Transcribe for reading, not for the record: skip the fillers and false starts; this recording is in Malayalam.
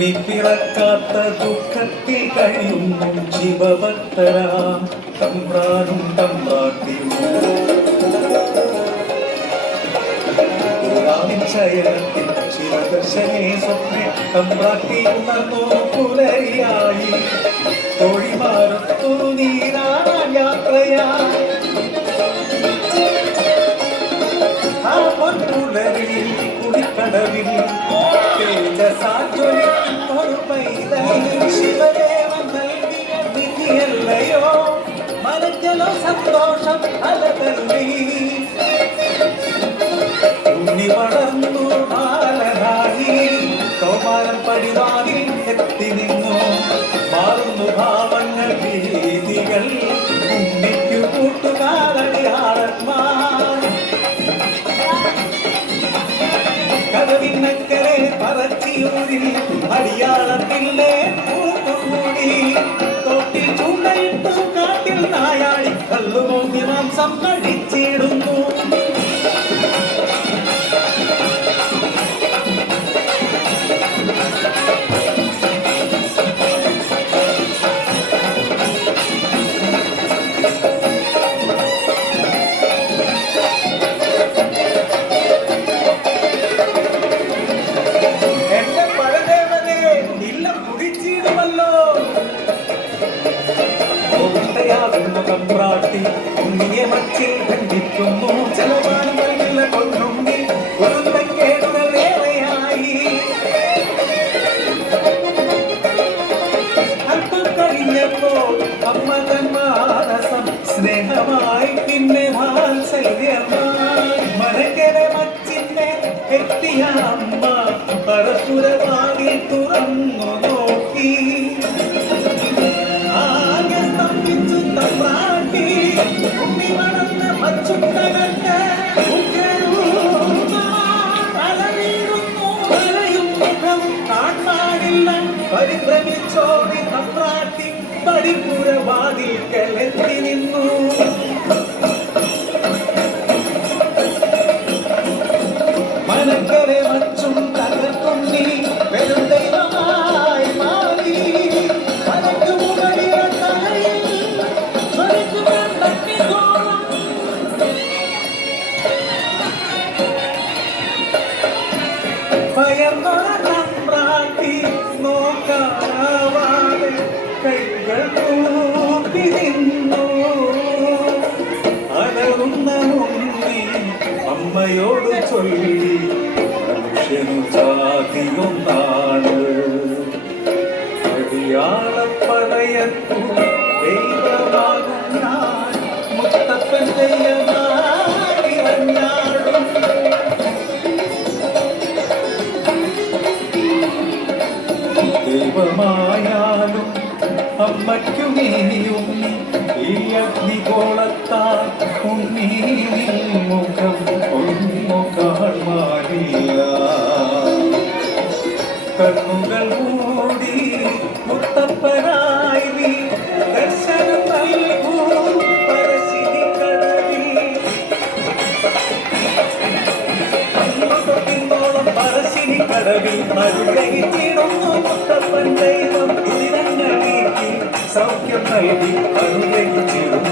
പിറക്കാത്ത ദുഃഖത്തിൽ കഴിയുന്നു ശിവഭക്തരാം തമ്പ്രാനും തമ്പ്രാട്ടിയും ശയനത്തിൽ ശിവദർശനേ സ്വപ്നെ തമ്പ്രാട്ടി ഉണർന്നു പുലരിയായി തൊഴിമാറത്തു നീരാ യാത്രയായി ആ പൊൻപുലരിൽ കുളിക്കടവിൽ തേജസാജ്വലിക്കുന്നൊരു പൈതൽ ശിവദേവൻ നൽകിയ വിധിയല്ലയോ മനക്കലോ സന്തോഷം അലതല്ലി ഉണ്ണി വളർന്നു ബാലനായി കൗമാരം പടിവാതിൽ എത്തി നിന്നു മാറുന്നു ഭാവങ്ങൾ ഭീതികൾ ഉണ്ണിക്കു കൂട്ടുകാരടിയാളന്മാർ കഥവിന്നക്കരെ പറച്ചിയൂരിൽ അടിയാളത്തില്ലേ കൂട്ടുകൂടി തോട്ടിൽ ചൂണ്ടയിട്ടു കാട്ടിൽ നായാടി കല്ലുമോന്തി മാംസം കടിച്ചിടുന്നു തമ്പ്രാട്ടി ഉണ്ണിയെ മച്ചിൽ ഖണ്ഡിക്കുന്നു ചെലവാണ് നൽകില്ല കൊന്നുണ്ണി ഒരുത്തക്കേടുകൾ ഏറെയായി അല്പം കഴിഞ്ഞപ്പോൾ അമ്മ തന്മാനസം സ്നേഹമായി പിന്നെ വാത്സല്യമായി മനക്കരെ മച്ചിന്റെ എത്തിയ അമ്മ പരപ്പുരവാതിൽ തുറന്നു നോക്കി പരിഭ്രമിച്ചോടി തമ്പ്രാട്ടി പടിപ്പുരവാതിൽക്കലെത്തി നിന്നു മനക്കരെ മച്ചും തകർത്തുണ്ണി വെറും ദൈവമായി മാറി മനക്കു മുകളിയ തലയിൽ ഭയമാട്ടി നോക്കാവാതെ കൈകൾ കൂപ്പി നിന്നു അലറുന്ന ഉണ്ണി അമ്മയോട് ചൊല്ലി മനുഷ്യനു ജാതിയൊന്നാണ് അടിയാളപ്പടയത്തു ദൈവമാകും ഞാൻ മുത്തപ്പൻ ദൈവമായി വന്നാടും ദൈവമായാലും അമ്മയ്ക്കും ഉണ്ണി ഈ അഗ്നികോളത്താൽ ഉണ്ണി മുഖം ഒന്നു കാണാനില്ല കണ്ണുകൾ മൂടി മുത്തപ്പനായി നീ ദർശനം നൽകൂ പരശിനി കടവിൽ പരശിനി കടവിൽ മരുകയിച്ചിടുന്നു മുത്തപ്പൻ ദൈവം ദുരിതങ്ങൾ നീക്കി സൗഖ്യം നൽകി അനുഗ്രഹിച്ചിടുന്നു